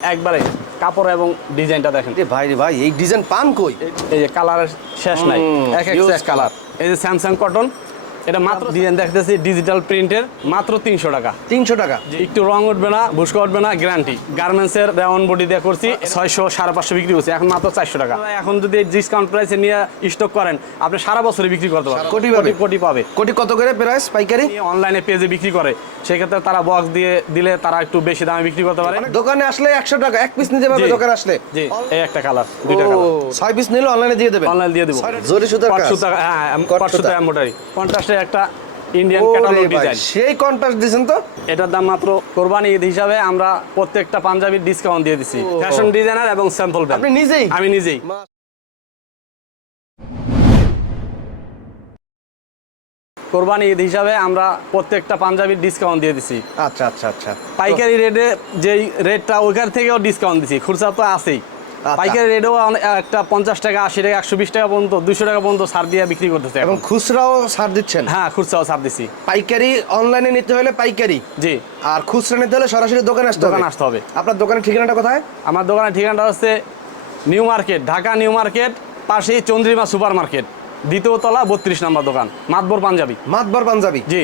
একবারে কাপড় এবং ডিজাইনটা দেখেন। ভাই রে ভাই এই ডিজাইন পান কই? এই যে কালারের শেষ নাই। এক এক কালার এই যে স্যামসাং কটন এটা মাত্র ডিজাইন দেখতেছি ডিজিটাল প্রিন্টের মাত্র তিনশো টাকা। তিনশো টাকা। একটু রং উঠবে না ভুসকা উঠবে না গ্যারান্টি দেওয়ান বডি দিয়ে করছি ছয়শো সাড়ে পাঁচশো বিক্রি করছি এখন মাত্র চারশো টাকা। এখন যদি ডিসকাউন্ট প্রাইসে নিয়ে স্টক করেন আপনি সারা বছরে বিক্রি করতে পারবেন। কোটি পাবে? কোটি পাবে। কোটি কত করে প্রাইস পাইকারি? অনলাইনে পেজে বিক্রি করে। সেক্ষেত্রে তারা বক্স দিয়ে দিলে তারা একটু বেশি দামে বিক্রি করতে পারে। দোকানে আসলে একশো টাকা এক পিস নিতে পারবে দোকানে আসলে? জি এই একটা কালার দুইটা কালার ছয় পিস নিলে অনলাইনে দিয়ে দেবেন? অনলাইন দিয়ে দেবো। জরি সুতা হ্যাঁ সুতা কন্ট্রাস্টে একটা ইন্ডিয়ান ক্যাটালগ ডিজাইন সেই কন্ট্রাস্ট দিয়েছেন তো? এটার দাম মাত্র কোরবানি ঈদ হিসাবে আমরা প্রত্যেকটা পাঞ্জাবির ডিসকাউন্ট দিয়ে দিচ্ছি ও। ফ্যাশন ডিজাইনার এবং স্যাম্পল আপনি নিজেই? আমি নিজেই। কোরবানি ঈদ হিসাবে আমরা প্রত্যেকটা পাঞ্জাবির ডিসকাউন্ট দিয়ে দিচ্ছি আচ্ছা আচ্ছা আচ্ছা। পাইকারি রেটে যেই রেটটা ওইখান থেকেও ডিসকাউন্ট দিচ্ছি খুচরা তো আছেই। পাইকারি রেটেও একটা পঞ্চাশ টাকা আশি টাকা একশো বিশ টাকা পর্যন্ত দুশো টাকা পর্যন্ত ছাড় দিয়ে বিক্রি করতেছে এবং খুচরাও ছাড় দিচ্ছেন? হ্যাঁ খুচরাও ছাড় দিচ্ছি পাইকারি অনলাইনে নিতে হলে পাইকারি? জি। আর খুচরা নিতে হলে সরাসরি দোকানে আসতে দোকান আসতে হবে। আপনার দোকানের ঠিকানাটা কোথায়? আমার দোকানের ঠিকানাটা হচ্ছে new market Dhaka new market পাশেই চন্দ্রিমা সুপার মার্কেট দ্বিতীয় তলা বত্রিশ নম্বর দোকান মাতবর পাঞ্জাবি। মাতবার পাঞ্জাবি? জি।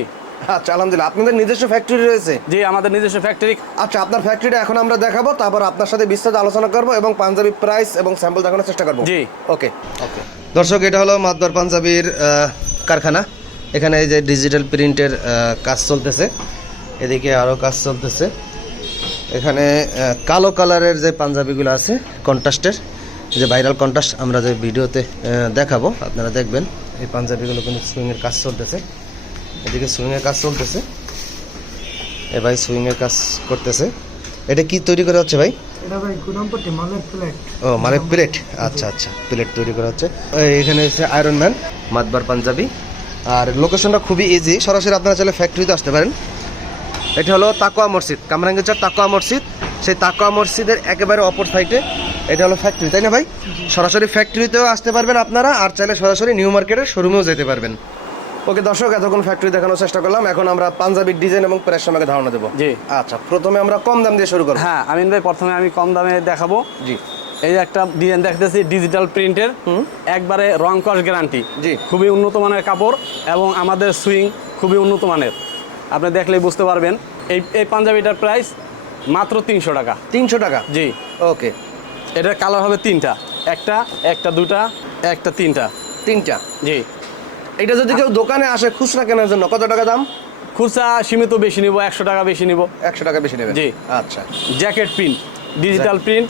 আচ্ছা আলহামদুলিল্লাহ। আপনাদের নিজস্ব ফ্যাক্টরি রয়েছে? জি আমাদের নিজস্ব ফ্যাক্টরি আচ্ছা আপনার ফ্যাক্টরিটা এখন আমরা দেখাবো তারপর আপনার সাথে বিস্তারিত আলোচনা করব এবং পাঞ্জাবি প্রাইস এবং স্যাম্পল দেখানোর চেষ্টা করব। জি। ওকে ওকে দর্শক এটা হলো মাতবার পাঞ্জাবির কারখানা। এখানে এই যে ডিজিটাল প্রিন্টের কাজ চলতেছে। এদিকে আরও কাজ চলতেছে। এখানে কালো কালারের যে পাঞ্জাবিগুলো আছে কন্ট্রাস্টের যে ভাইরাল কন্ট্রাস্ট আমরা যে ভিডিওতে দেখাবো আপনারা দেখবেন এই পাঞ্জাবিগুলো কিন্তু সুইংয়ের কাজ চলতেছে। এদিকে সুইংয়ের কাজ চলতেছে। এ ভাই সুইংয়ের কাজ করতেছে। এটা কি তৈরি করা হচ্ছে ভাই? ও মানে প্লেট আচ্ছা আচ্ছা প্লেট তৈরি করা হচ্ছে। এখানে হচ্ছে আয়রন ম্যান মাতবার পাঞ্জাবি। আর লোকেশনটা খুবই ইজি সরাসরি আপনারা চাইলে ফ্যাক্টরিতে আসতে পারেন। এটা হলো তাকোয়া মসজিদ। কামরাঙ্গিচার তাকোয়া মসজিদ। সেই তাকোয়া মসজিদের একেবারে অপর সাইডে এটা হলো ফ্যাক্টরি তাই না ভাই? সরাসরি ফ্যাক্টরিতেও আসতে পারবেন আপনারা আর চাইলে সরাসরি নিউ মার্কেটের শোরুমেও যেতে পারবেন। ওকে দর্শক এতক্ষণ ফ্যাক্টরি দেখানোর চেষ্টা করলাম। এখন আমরা পাঞ্জাবির ডিজাইন এবং প্রাইস সম্পর্কে ধারণা দেবো। জি। আচ্ছা প্রথমে আমরা কম দাম দিয়ে শুরু করব। হ্যাঁ আমিন ভাই প্রথমে আমি কম দামে দেখাবো। জি। এই যে একটা ডিজাইন দেখতেছি ডিজিটাল প্রিন্টের একবারে রং কস গ্যারান্টি জি। খুবই উন্নত মানের কাপড় এবং আমাদের সুইং খুবই উন্নত মানের। আপনি দেখলেই বুঝতে পারবেন এই এই পাঞ্জাবিটার প্রাইস মাত্র তিনশো টাকা। তিনশো টাকা? জি। ওকে। এটার কালার হবে তিনটা। একটা একটা দুটা একটা তিনটা। তিনটা। জি। এটা যদি কেউ দোকানে আসে খুচরা কেনার জন্য কত টাকা দাম? খুচরা সীমিত বেশি নিব একশো টাকা বেশি নিব। একশো টাকা বেশি নেবেন? জি। আচ্ছা। জ্যাকেট প্রিন্ট ডিজিটাল প্রিন্ট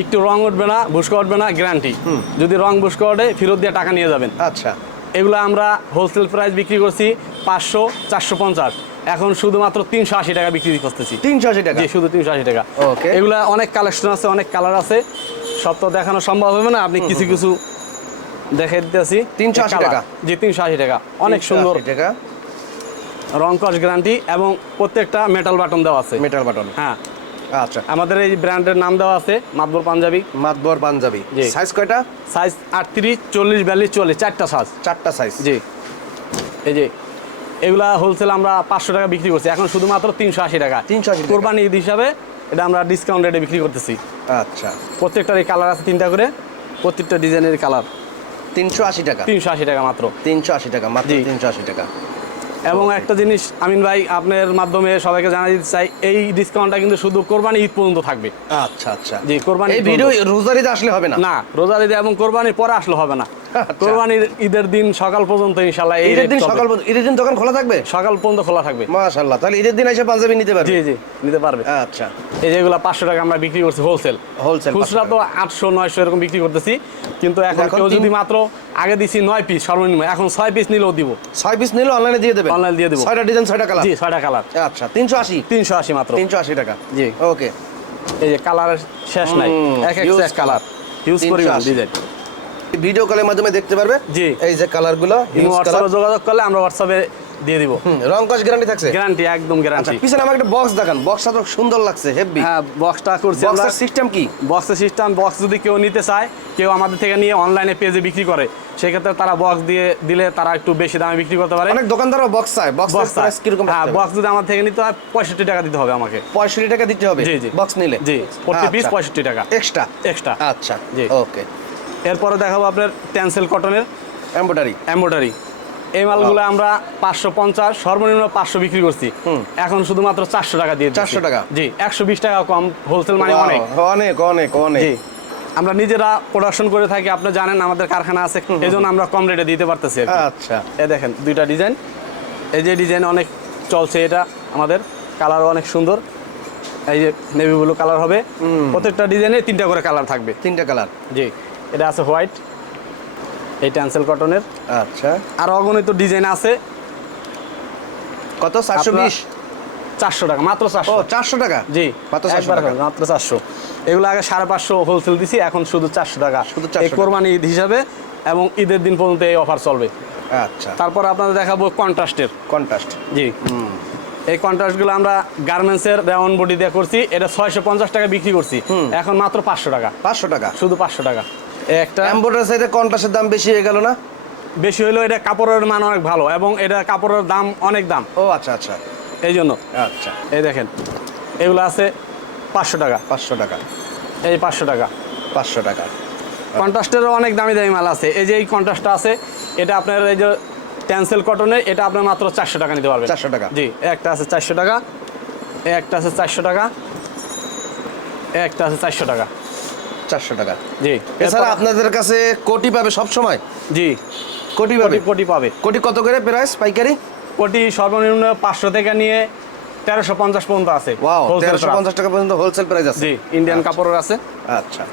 একটু রং উঠবে না ভুসকা উঠবে না গ্যারান্টি যদি রং ভুসকা ওঠে ফেরত দিয়ে টাকা নিয়ে যাবেন। আচ্ছা। এগুলো আমরা হোলসেল প্রাইস বিক্রি করছি পাঁচশো চারশো পঞ্চাশ। এখন শুধুমাত্র তিনশো আশি টাকা বিক্রি করতেছি। তিনশো আশি টাকা? জি শুধু তিনশো আশি টাকা। Okay. এগুলা অনেক কালেকশন আছে অনেক কালার আছে। সব তো দেখানো সম্ভব হবে না আপনি কিছু কিছু দেখে দিতেছি। 380 Colour। টাকা? জি তিনশো আশি টাকা। অনেক সুন্দর টাকা। রং কস গ্যারান্টি এবং প্রত্যেকটা মেটাল বাটন দেওয়া আছে। মেটাল বাটন হ্যাঁ। আচ্ছা। আমাদের এই ব্র্যান্ডের নাম দেওয়া আছে মাতবর পাঞ্জাবি। মাতবর পাঞ্জাবি। সাইজ কয়টা? সাইজ আটত্রিশ চল্লিশ বিয়াল্লিশ চল্লিশ চারটা সাইজ চারটা সাইজ জি। এই যে এগুলা হোলসেল আমরা পাঁচশো টাকা বিক্রি করছি। এখন শুধুমাত্র তিনশো আশি টাকা। 380 টাকা। কোরবানি ঈদ হিসাবে এটা আমরা ডিসকাউন্ট রেটে বিক্রি করতেছি। আচ্ছা। প্রত্যেকটার এই কালার আছে তিনটা করে। প্রত্যেকটা ডিজাইনের কালার তিনশো আশি টাকা। তিনশো আশি টাকা মাত্র। তিনশো আশি টাকা মাত্র। তিনশো আশি টাকা। এবং একটা জিনিস আমিন ভাই আপনার মাধ্যমে সবাইকে জানা দিতে চাই এই ডিসকাউন্টটা কিন্তু শুধু কোরবানি ঈদ পর্যন্ত থাকবে। আচ্ছা আচ্ছা। জি, কোরবানি এই ভিডিও রোজার ঈদ আসলে হবে না? না রোজার ঈদ এবং কোরবানির পরে আসলে হবে না। কোরবানির ঈদের দিন সকাল পর্যন্ত ইনশাল্লাহ এই ঈদের দিন সকাল পর্যন্ত- ঈদের দিন দোকান খোলা থাকবে? সকাল পর্যন্ত খোলা থাকবে। মাশাল্লাহ তাহলে ঈদের দিন এসে পাঞ্জাবি নিতে পারবে? জি জি নিতে পারবে। আচ্ছা। এই যেগুলো পাঁচশো টাকা আমরা বিক্রি করছি হোলসেল Wholesale খুচরা তো আটশো নয়শো এরকম বিক্রি করতেছি। কিন্তু এখন কেউ যদি মাত্র আগে দিছি নয় পিস সর্বনিম্ন এখন ছয় পিস নিলেও দিব। ছয় পিস নিলে অনলাইনে দিয়ে দেবে Online দিয়ে দেবো। ছয়টা ডিজাইন ছয়টা কালার জি ছয়টা কালার আচ্ছা তিনশো আশি? তিনশো আশি মাত্র। তিনশো আশি টাকা। জি। ওকে এই যে কালারের শেষ নাই। এক এক কালার 380 পরিমাণ ডিজাইন ভিডিও কলের মাধ্যমে দেখতে পারবে? জি। এই যে কালারগুলো হোয়াটসঅ্যাপে যোগাযোগ করলে আমরা হোয়াটসঅ্যাপে দিয়ে দিব। রং কস গ্যারান্টি থাকছে? গ্যারান্টি একদম আচ্ছা গ্যারান্টি পিছনে আমাকে একটা বক্স দেখান। বক্সটা তো সুন্দর লাগছে হেভি হ্যাঁ বক্সটা করছি বক্সের সিস্টেম কি? বক্সের সিস্টেম বক্স যদি কেউ নিতে চায় কেউ আমাদের থেকে নিয়ে অনলাইনে পেজে বিক্রি করে সেক্ষেত্রে তারা বক্স দিয়ে দিলে তারা একটু বেশি দামে বিক্রি করতে পারে। অনেক দোকানদারও বক্স চায়। বক্স প্রাইস কীরকম হ্যাঁ বক্স যদি আমার থেকে নিতে হয় পঁয়ষট্টি টাকা দিতে হবে আমাকে। পঁয়ষট্টি টাকা দিতে হবে? জি, জি। বক্স নিলে? জি প্রতি পিস আচ্ছা। পঁয়ষট্টি টাকা। এক্সট্রা এক্সট্রা আচ্ছা জি। ওকে এরপরে দেখাবো আপনার ট্যান্সেল কটনের এমব্রয়ডারি এম্ব্রয়ডারি এই মালগুলো আমরা পাঁচশো পঞ্চাশ সর্বনিম্ন পাঁচশো বিক্রি করছি। এখন শুধুমাত্র চারশো টাকা দিয়ে চারশো টাকা? জি একশো বিশ টাকা কম হোলসেল মানে অনেক। অনেক অনেক অনেক। জি আমরা নিজেরা প্রোডাকশন করে থাকি আপনি জানেন আমাদের কারখানা আছে এই জন্য আমরা কম রেটে দিতে পারতেছি আচ্ছা। এ দেখেন দুইটা ডিজাইন এই যে ডিজাইন অনেক চলছে এটা আমাদের কালারও অনেক সুন্দর। এই যে নেভি ব্লু কালার হবে। প্রত্যেকটা ডিজাইনে তিনটা করে কালার থাকবে। তিনটা কালার জি। এটা আছে হোয়াইট। এই ট্যান্সেল কটনের। আচ্ছা। আর অগণিত ডিজাইন আছে। কত? চারশো বিশ? চারশো টাকা মাত্র ও চারশো চারশো টাকা? জি মাত্র 400 টাকা। মাত্র চারশো। এগুলো আগে সাড়ে পাঁচশো হোলসেল দিছি এখন শুধু চারশো টাকা। শুধু 400 এই টাকা। কোরবানি ঈদ হিসাবে এবং ঈদের দিন পর্যন্ত এই অফার চলবে। আচ্ছা। তারপর আপনাদের দেখাবো কন্ট্রাস্টের কন্ট্রাস্ট জি। এই কন্ট্রাস্টগুলো আমরা গার্মেন্টসের দেওয়ান বডি দিয়ে করছি। এটা ছয়শো পঞ্চাশ টাকা বিক্রি করছি। এখন মাত্র পাঁচশো টাকা। পাঁচশো টাকা। শুধু পাঁচশো টাকা। একটা। এমব্রয়ডারি সাইডে কন্ট্রাস্টের দাম বেশি হয়ে গেল না? বেশি হলেও এটা কাপড়ের মান অনেক ভালো এবং এটা কাপড়ের দাম অনেক দাম। ও আচ্ছা আচ্ছা। এই জন্য আচ্ছা। এই দেখেন এগুলো আছে পাঁচশো টাকা। পাঁচশো টাকা। এই পাঁচশো টাকা। পাঁচশো টাকা। কন্ট্রাস্টেরও অনেক দামি দামি মাল আছে। এই যে এই কন্ট্রাস্টটা আছে এটা আপনার এই যে ট্যান্সেল কটনের এটা আপনার মাত্র চারশো টাকা নিতে পারবেন। 400 টাকা। জি একটা আছে চারশো টাকা একটা আছে চারশো টাকা একটা আছে চারশো টাকা। চারশো টাকা। জি। এছাড়া আপনাদের কাছে কোটি পাবে সব সময় জি। কোটি পাবে? কোটি পাবে। কোটি কত করে প্রাইস পাইকারি? কোটি সর্বনিম্ন পাঁচশো থেকে নিয়ে তেরোশো পঞ্চাশ পর্যন্ত আছে। তেরোশো পঞ্চাশ টাকা পর্যন্ত হোলসেল প্রাইস আছে। জি ইন্ডিয়ান কাপড়ের আছে। আচ্ছা।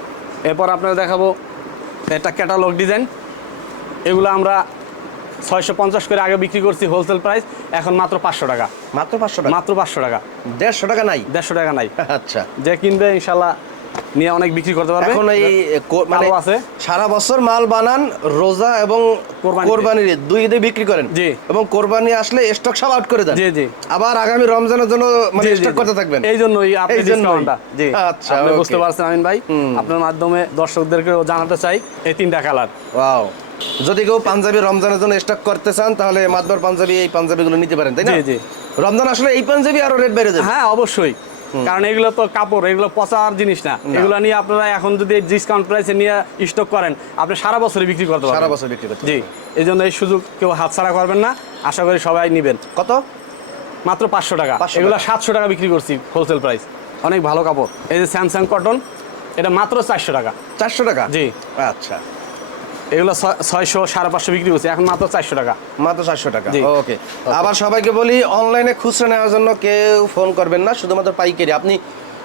এরপর আপনারা দেখাবো এটা ক্যাটালগ ডিজাইন এগুলো আমরা ছয়শো পঞ্চাশ করে আগে বিক্রি করছি হোলসেল প্রাইস এখন মাত্র পাঁচশো টাকা। মাত্র পাঁচশো টাকা? মাত্র পাঁচশো টাকা। দেড়শো টাকা নাই? দেড়শো টাকা নাই। আচ্ছা। যে কিনবে ইনশাল্লাহ নিয়ে অনেক বিক্রি করতে পারবে। এখন এই মানে আছে। সারা বছর মাল বানান রোজা এবং কোরবানির দুই ঈদে বিক্রি করেন জি। এবং কোরবানি আসলে স্টক সব আউট করে দেন। জি, জি। আবার আগামী রমজানের জন্য মানে স্টক করতে থাকবেন। এই জন্যই আপনি। ডিসকাউন্টটা জি। আচ্ছা, আপনি বুঝতে পারছেন আমিন ভাই। আপনার মাধ্যমে দর্শকদেরকেও জানাতে চাই এই তিনটা কালার। ওয়াও যদি কেউ পাঞ্জাবি রমজানের জন্য স্টক করতে চান তাহলে মাদবার পাঞ্জাবি এই পাঞ্জাবিগুলো নিতে পারেন তাই না? জি, জি। রমজান আসলে এই পাঞ্জাবি আরও রেট বেড়ে যাবে। হ্যাঁ অবশ্যই। কারণ এগুলো তো কাপড় এগুলো পচার জিনিস না। এগুলো নিয়ে আপনারা এখন যদি ডিসকাউন্ট প্রাইসে নিয়ে স্টক করেন আপনি সারা বছরই বিক্রি করতে পারবেন। সারা বছর বিক্রি করতে জি এই জন্য এই সুযোগ কেউ হাতছাড়া করবেন না। আশা করি সবাই নেবেন। কত? মাত্র পাঁচশো টাকা। 500 এগুলো সাতশো টাকা বিক্রি করছি হোলসেল প্রাইস অনেক ভালো কাপড়। এই যে স্যামসাং কটন এটা মাত্র চারশো টাকা। চারশো টাকা? জি। আচ্ছা। এগুলো ছয়শো সাড়ে পাঁচশো বিক্রি করছি। এখন মাত্র চারশো টাকা। মাত্র চারশো টাকা। ওকে। আবার সবাইকে বলি অনলাইনে খুচরা নেওয়ার জন্য কেউ ফোন করবেন না শুধুমাত্র পাইকারি। আপনি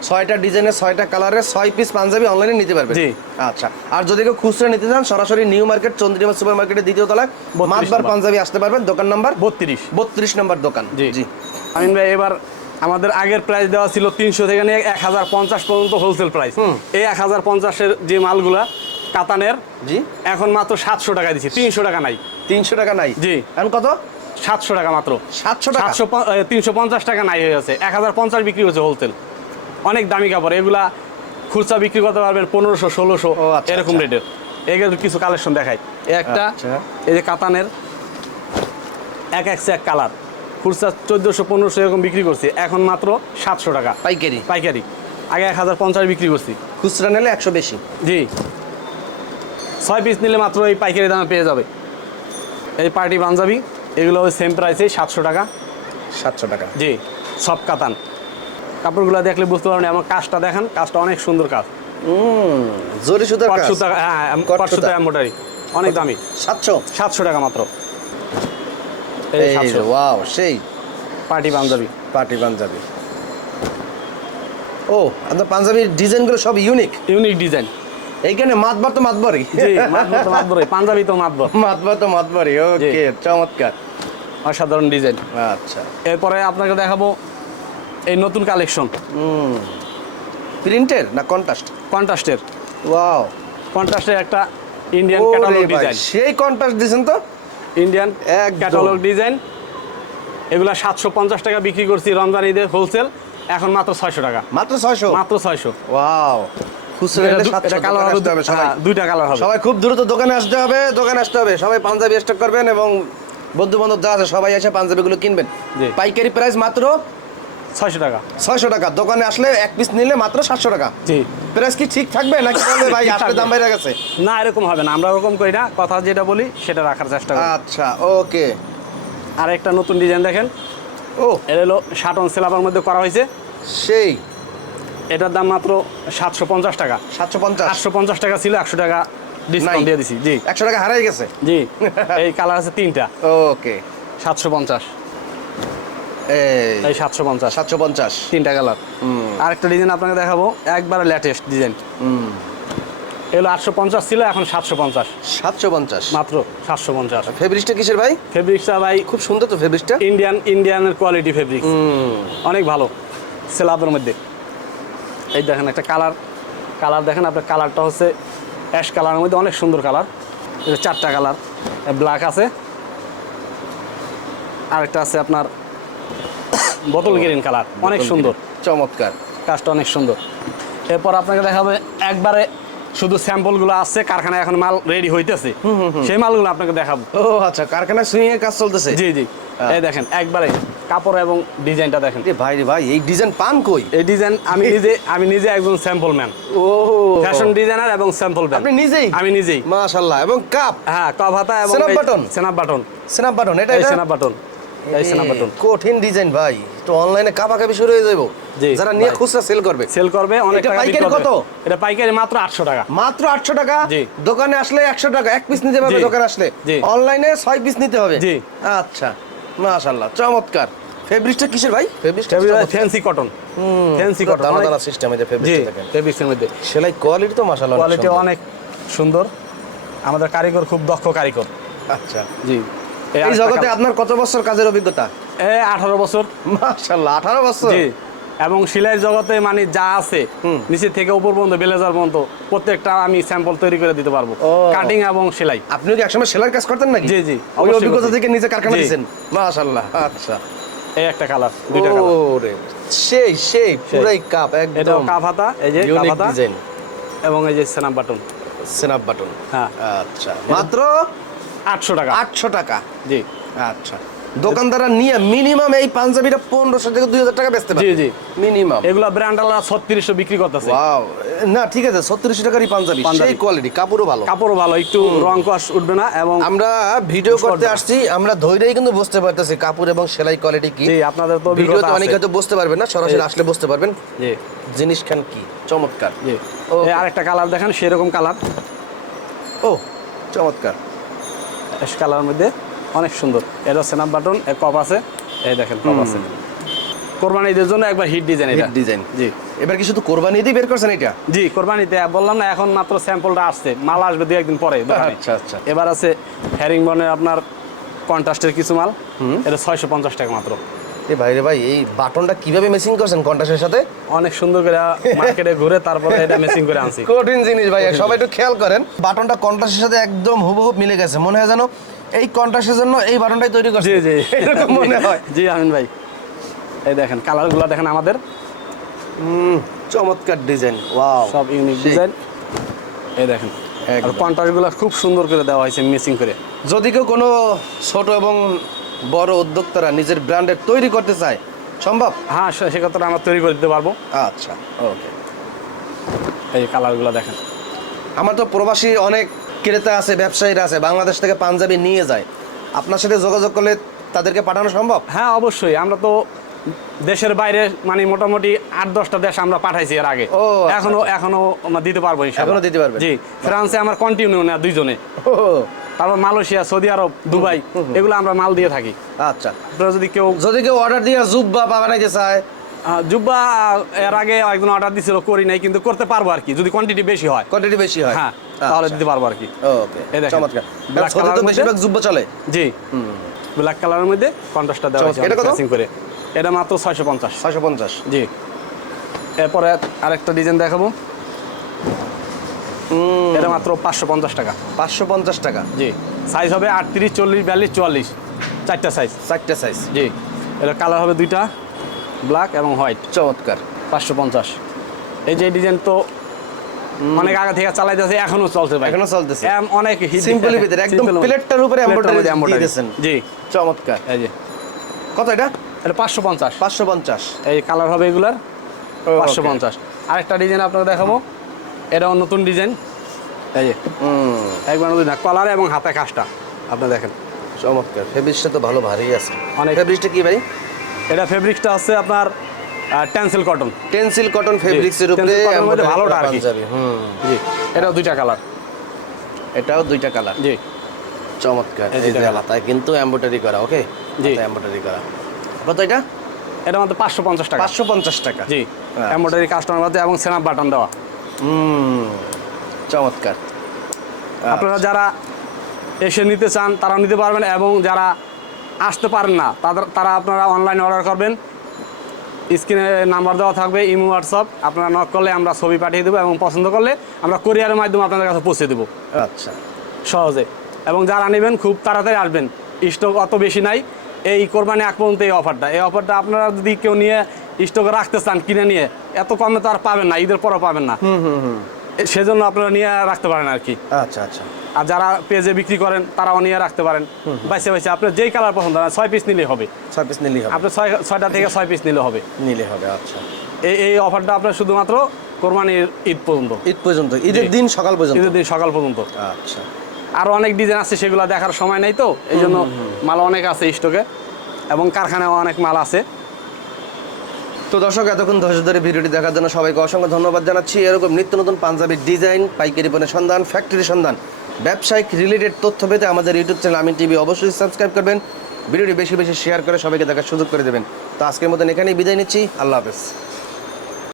ছয়টা ডিজাইনের ছয়টা কালারের ছয় পিস পাঞ্জাবি অনলাইনে নিতে পারবেন। জি। আচ্ছা। আর যদি কেউ খুচরা নিতে চান সরাসরি নিউ মার্কেট চন্দ্রিমা সুপার মার্কেটের দ্বিতীয় তলায় 32 মাতবার পাঞ্জাবি আসতে পারবেন। দোকান নাম্বার বত্রিশ। বত্রিশ নম্বর দোকান। জি। জি। আমিন ভাই এবার আমাদের আগের প্রাইস দেওয়া ছিল তিনশো থেকে নিয়ে এক হাজার পঞ্চাশ পর্যন্ত হোলসেল প্রাইস এই এক হাজার পঞ্চাশের যে মালগুলা কাতানের। জি। এখন মাত্র সাতশো টাকা দিচ্ছি তিনশো টাকা নাই। তিনশো টাকা নাই? জি। এখন কত? সাতশো টাকা মাত্র। সাতশো টাকা? সাতশো তিনশো পঞ্চাশ টাকা নাই হয়ে গেছে। এক হাজার পঞ্চাশ বিক্রি হচ্ছে হোলসেল অনেক দামি কাপড় এগুলা খুচরা বিক্রি করতে পারবেন পনেরোশো ষোলোশো ও, আচ্ছা, এরকম আচ্ছা। রেটের এগুলো কিছু কালেকশন দেখাই। একটা আচ্ছা। এই যে কাতানের এক এক এক কালার খুচরা চোদ্দোশো পনেরোশো এরকম বিক্রি করছি। এখন মাত্র সাতশো টাকা। পাইকারি। পাইকারি। আগে এক হাজার পঞ্চাশ বিক্রি করছি। খুচরা নিলে একশো বেশি। জি। ছয় পিস নিলে মাত্র এই পাইকারি দামে পেয়ে যাবে। এই পার্টি পাঞ্জাবি এগুলো ওই সেম প্রাইসে সাতশো টাকা। সাতশো টাকা। জি সব কাতান। কাপড়গুলো দেখলে বুঝতে পারবেন আমার কাজটা দেখান কাজটা অনেক সুন্দর কাজ। জরি সুতার কাজ। সুতা হ্যাঁ কট সুতা সুতা। অনেক দামি। সাতশো? সাতশো টাকা মাত্র। এই এই ওয়াও সেই। পার্টি পাঞ্জাবি। পার্টি পাঞ্জাবি। ও আপনার পাঞ্জাবির ডিজাইনগুলো সব ইউনিক ইউনিক ডিজাইন। এইখানে মাতবার তো মাতবারই জি মাতবর তো মাতবরই পাঞ্জাবি তো মাতবর মাতবার তো মাতবারই ওকে চমৎকার। অসাধারণ ডিজাইন। আচ্ছা। এরপরে আপনাকে দেখাবো এই নতুন কালেকশন। প্রিন্টের না কন্ট্রাস্ট? কন্ট্রাস্টের। ওয়াও। কন্ট্রাস্টের একটা ইন্ডিয়ান ক্যাটালগ ডিজাইন সেই কন্ট্রাস্ট দিছেন তো? ইন্ডিয়ান। ক্যাটালগ ডিজাইন এগুলা সাতশো পঞ্চাশ টাকা বিক্রি করছি রমজান ঈদের হোলসেল এখন মাত্র ছয়শো টাকা। মাত্র ছয়শো? মাত্র ছয়শো। ওয়াও। খুচরা এটা রেটে দু- 700 এটা কালার হবে আসতে হবে সবাই। দুইটা কালার হবে। সবাই খুব দ্রুত দোকানে আসতে হবে দোকানে আসতে হবে। সবাই পাঞ্জাবি স্টক করবেন এবং বন্ধু বান্ধব যা আছে সবাই এসে পাঞ্জাবিগুলো কিনবেন। পাইকারি প্রাইস মাত্র ছয়শো টাকা। ছয়শো টাকা। দোকানে আসলে এক পিস নিলে মাত্র সাতশো টাকা। জি। প্রাইস কি ঠিক থাকবে নাকি বলবে ভাই আসলে দাম বাইরে গেছে? না এরকম হবে না। আমরা ওরকম করি না। কথা যেটা বলি সেটা রাখার চেষ্টা করি। আচ্ছা ওকে। আর একটা নতুন ডিজাইন দেখেন। ও। এটা হলো সেলাবার মধ্যে করা হয়েছে। সেই। এটার দাম মাত্র সাতশো পঞ্চাশ টাকা। সাতশো পঞ্চাশ? আটশো পঞ্চাশ টাকা ছিল একশো টাকা ডিসকাউন্ট দিয়ে দিছি জি। একশো টাকা হারাই গেছে? জি এই কালার আছে তিনটা। ওকে। সাতশো পঞ্চাশ। এই সাতশো পঞ্চাশ। সাতশো পঞ্চাশ। তিনটা কালার আরেকটা ডিজাইন আপনাকে দেখাবো একবারে লেটেস্ট ডিজাইন এগুলো আটশো পঞ্চাশ ছিল এখন সাতশো পঞ্চাশ। সাতশো পঞ্চাশ। মাত্র সাতশো পঞ্চাশ। ফেব্রিক্সটা কিসের ভাই? ফেব্রিক্সটা ভাই খুব সুন্দর তো ফেব্রিক্সটা ইন্ডিয়ান ইন্ডিয়ানের কোয়ালিটি ফেব্রিক অনেক ভালো সেলাপের মধ্যে। এই দেখেন একটা কালার কালার দেখেন আপনার কালারটা হচ্ছে অ্যাশ কালারের মধ্যে অনেক সুন্দর কালার। এটা চারটা কালার ব্ল্যাক আছে আরেকটা আছে আপনার বোতল গ্রিন কালার অনেক সুন্দর। চমৎকার। কাজটা অনেক সুন্দর। এরপর আপনাকে দেখাবে একবারে শুধু স্যাম্পলগুলো আসছে কারখানায় এখন মাল রেডি হইতেছে। সেই মালগুলো আপনাকে দেখাবো। ও আচ্ছা কারখানায় সুইং এর কাজ চলতেছে? জি জি। এই দেখেন একবারে কাপড় এবং ডিজাইনটা দেখেন। ভাই রে ভাই এই ডিজাইন পান কই? এই ডিজাইন আমি নিজে আমি নিজে একজন স্যাম্পল ম্যান ও। ফ্যাশন ডিজাইনার এবং স্যাম্পল ম্যান আপনি নিজেই? আমি নিজেই। মাশাআল্লাহ এবং কাপ হ্যাঁ কাপ হাতা এবং এই button? Snap button snap button এটা এটা? স্ন্যাপ বাটন এই স্ন্যাপ বাটন কঠিন ডিজাইন ভাই তো অনলাইনে কাপা কাপি শুরু হয়ে যাব যারা নিয়ে খুচরা সেল করবে। সেল করবে অনেক টাকা পাইকারি কত? এটা পাইকারি মাত্র আটশো টাকা। মাত্র আটশো টাকা? জি। দোকানে আসলে একশো টাকা এক পিস নিতে পারবে দোকানে আসলে। অনলাইনে ছয় পিস নিতে হবে। জি। আচ্ছা মাশাআল্লাহ চমৎকার। ফেব্রিক্সটা কিসের ভাই? ফ্যান্সি কটন ফ্যান্সি কটন দানা দানা সিস্টেম যে দেখেন। ফেব্রিক্সের মধ্যে। সেলাই কোয়ালিটি তো মাশাআল্লাহ কোয়ালিটি অনেক সুন্দর। আমাদের কারিগর খুব দক্ষ কারিগর। আচ্ছা। জি। এই জগতে আপনার কত বছর কাজের অভিজ্ঞতা? এই আঠারো বছর। মাশাআল্লাহ 18 বছর? জি। এবং সেলাইয়ের জগতে মানে যা আছে নিচে থেকে উপর পর্যন্ত বেলেজার পর্যন্ত প্রত্যেকটা আমি স্যাম্পল তৈরি করে দিতে পারব। কাটিং এবং সেলাই। আপনিও কি একসময় সেলার কাজ করতেন নাকি? জি, জি, ওই অভিজ্ঞতা থেকে নিজে কারখানা দিয়েছেন। মাশাআল্লাহ আচ্ছা। এই একটা কালার দুইটা কালার ওরে সেই সেই পুরাই কাপ একদম এটা কাপ হাতা এই যে কাপ হাতা। ডিজাইন এবং এই যে স্ন্যাপ বাটন স্ন্যাপ বাটন হ্যাঁ। আচ্ছা মাত্র আটশো টাকা। আটশো টাকা। জি। আচ্ছা। দোকানদাররা নিয়ে মিনিমাম এই পাঞ্জাবিটা পনেরোশো থেকে দুই হাজার টাকা বেচতে পারে জি। মিনিমাম এগুলা ব্র্যান্ড আলাদা ছত্রিশশো বিক্রি করতেছে। ওয়াও না ঠিক আছে ছত্রিশশো টাকারই পাঞ্জাবি। সেই কোয়ালিটি কাপড়ও ভালো। কাপড়ও ভালো একটু রং কষ উঠবে না এবং আমরা ভিডিও করতে আসছি আমরা ধৈর্যই কিন্তু বুঝতে পারতেছি কাপড় এবং সেলাই কোয়ালিটি কি। জি আপনাদের তো ভিডিওতে অভিজ্ঞতা অনেকে হয়তো বুঝতে পারবেন না সরাসরি আসলে বুঝতে পারবেন। জি। জিনিস খান কি? চমৎকার। জি। আরেকটা কালার দেখেন সেরকম কালার ও চমৎকার। এস কালার মধ্যে। অনেক সুন্দর। এটা স্ন্যাপ বাটন এর কপ আছে। এই দেখেন কপ আছে। কোরবানি ঈদের জন্য একবার হিট ডিজাইন এটা। ডিজাইন জি। এবার কি শুধু কোরবানি বের করছেন এটা? জি কোরবানিতে বললাম না এখন মাত্র স্যাম্পলটা আসছে। মাল আসবে একদিন পরে আচ্ছা, আচ্ছা। এবার আছে হ্যারিং বনের আপনার কন্ট্রাস্টের কিছু মাল। এটা ছয়শো পঞ্চাশ টাকা মাত্র। এ ভাই রে ভাই এই বাটনটা কীভাবে মেসিং করছেন কন্টাসের সাথে? অনেক সুন্দর করে মার্কেটে ঘুরে তারপরে এটা মেসিং করে আনছি। কঠিন জিনিস ভাই সবাই একটু খেয়াল করেন বাটনটা কন্টাসের সাথে একদম হুবহু মিলে গেছে। মনে হয় যেন এই কন্টাসের জন্য এই বাটনটাই তৈরি করছে। জি জি। এরকম মনে হয়। জি আমিন ভাই। এই দেখেন কালারগুলো দেখেন আমাদের। চমৎকার ডিজাইন ওয়াও। সব ইউনিক ডিজাইন। এই দেখেন আর কন্ট্রাস্টগুলো খুব সুন্দর করে দেওয়া হয়েছে মিসিং করে। যদি কেউ কোনো ছোট এবং বড় উদ্যোক্তারা নিজের ব্র্যান্ডের তৈরি করতে চায় সম্ভব? হ্যাঁ সে- সেক্ষেত্রে আমরা তৈরি করে দিতে পারব। আচ্ছা। ওকে। এই কালারগুলো দেখেন। আমার তো প্রবাসী অনেক ক্রেতা আছে ব্যবসায়ীরা আছে বাংলাদেশ থেকে পাঞ্জাবি নিয়ে যায়। আপনার সাথে যোগাযোগ করলে তাদেরকে পাঠানো সম্ভব? হ্যাঁ অবশ্যই। আমরা তো দেশের বাইরে মানে মোটামুটি আট দশটা দেশ আমরা পাঠাইছি এর আগে। ও, আচ্ছা, এখনও এখনও দিতে পারব। এখনও দিতে পারব জি ফ্রান্সে আমার কন্টিনিউ না দুইজনে। তারপর মালয়েশিয়া সৌদি আরব দুবাই এগুলো আমরা মাল দিয়ে থাকি। আচ্ছা। আপনারা যদি কেউ যদি কেউ অর্ডার দিয়ে জুব্বা বানাইতে চায় জুব্বা এর আগে একজন অর্ডার দিছিল করি নাই কিন্তু করতে পারব আর কি যদি কোয়ান্টিটি বেশি হয়। কোয়ান্টিটি বেশি হয়। হ্যাঁ তাহলে দিতে পারব আর কি। ওকে এই দেখেন। চমৎকার। সৌদি তো বেশিরভাগ জুব্বা চলে। জি। ব্ল্যাক কালারের মধ্যে কন্ট্রাস্টটা দেওয়া চমৎকার। এটা কত? করে। এটা মাত্র ছয়শো পঞ্চাশ। ছয়শো পঞ্চাশ। জি। এরপরে আরেকটা ডিজাইন দেখাবো। এটা মাত্র পাঁচশো পঞ্চাশ টাকা। পাঁচশো পঞ্চাশ টাকা। জি। সাইজ হবে আটত্রিশ চল্লিশ বিয়াল্লিশ চুয়াল্লিশ। চারটা সাইজ চারটে সাইজ জি। এটা কালার হবে দুইটা। ব্ল্যাক এবং হোয়াইট চমৎকার পাঁচশো পঞ্চাশ। এই যে ডিজাইন তো অনেক আগে থেকে চালাইতেছে এখনও চলছে ভাই। এখনও চলতেছে। অনেক Simply ভিতরে, একদম প্লেটটার উপরে embroidery। দিয়েছেন। জি চমৎকার। এই যে। কত এটা? এটা পাঁচশো পঞ্চাশ। পাঁচশো পঞ্চাশ। এই কালার হবে এগুলার. পাঁচশো পঞ্চাশ। আরেকটা ডিজাইন আপনাকে দেখাবো। এটাও নতুন ডিজাইন এই যে। একবার নতুন কালার এবং হাতে কাজটা। আপনি দেখেন। চমৎকার। ফেব্রিক্সটা তো ভালো ভারী আছে। অনেক। ফেব্রিক্সটা কি ভাই? এটা ফেব্রিকটা হচ্ছে আপনার টেন্সিল কটন টেন্সিল কটন ফেব্রিক্সের উপরে মধ্যে embroidery ভালোটা আর কি। হুম। জি এটাও দুইটা কালার এটাও দুইটা কালার জি। চমৎকার এই যে। হাতায় কিন্তু এমব্রয়ডারি করা ওকে জি। এমব্রয়ডারি করা। কত এটা? এটা মাত্র পাঁচশো পঞ্চাশ টাকা। পাঁচশো পঞ্চাশ টাকা। জি। এমব্রয়ডারি কাস্টমার মধ্যে এবং সেনাপ বাটন দেওয়া। হুম চমৎকার। আপনারা যারা এসে নিতে চান তারাও নিতে পারবেন এবং যারা আসতে পারেন না। তাদের তারা আপনারা অনলাইনে অর্ডার করবেন। স্ক্রিনে নাম্বার দেওয়া থাকবে ইমো হোয়াটসঅ্যাপ আপনারা নক করলে আমরা ছবি পাঠিয়ে দেবো এবং পছন্দ করলে আমরা কোরিয়ারের মাধ্যমে আপনাদের কাছে পৌঁছে দেবো। আচ্ছা। সহজে। এবং যারা নেবেন খুব তাড়াতাড়ি আসবেন। স্টক অত বেশি নাই। এই কোরবানি এক পর্যন্ত এই অফারটা এই অফারটা আপনারা যদি কেউ নিয়ে স্টকে রাখতে চান কিনে নিয়ে এত কমে তো আর পাবেন না ঈদের পরও পাবেন না। এ- সেজন্য আপনারা নিয়ে রাখতে পারেন আর কি। আচ্ছা আচ্ছা। আর যারা পেজে বিক্রি করেন তারাও নিয়ে রাখতে পারেন। বাইসে বাইসে আপনার যেই কালার পছন্দ হয় ছয় পিস নিলেই হবে। ছয় পিস নিলেই হবে। আপনার ছয় ছয়টা থেকে ছয় পিস নিলে হবে। নিলে হবে আচ্ছা। এই এই অফারটা আপনার শুধুমাত্র কোরবানির ঈদ পর্যন্ত। ঈদ পর্যন্ত ঈদের দিন সকাল পর্যন্ত। ঈদের দিন সকাল পর্যন্ত। আচ্ছা। আরও অনেক ডিজাইন আছে সেগুলো দেখার সময় নেই তো এই জন্য মাল অনেক আছে স্টকে এবং কারখানায় অনেক মাল আছে। তো দর্শক, এতক্ষণ ধৈর্য ধরে ভিডিওটি দেখার জন্য সবাইকে অসংখ্য ধন্যবাদ জানাচ্ছি। এরকম নিত্য নতুন পাঞ্জাবির ডিজাইন, পাইকারি পণ্যের সন্ধান ফ্যাক্টরির সন্ধান, ব্যবসায়িক রিলেটেড তথ্য পেতে আমাদের ইউটিউব চ্যানেল আমিন টিভি অবশ্যই সাবস্ক্রাইব করবেন। ভিডিওটি বেশি বেশি শেয়ার করে সবাইকে দেখার সুযোগ করে দেবেন। তো আজকের মতন এখানেই বিদায় নিচ্ছি। আল্লাহ হাফেজ।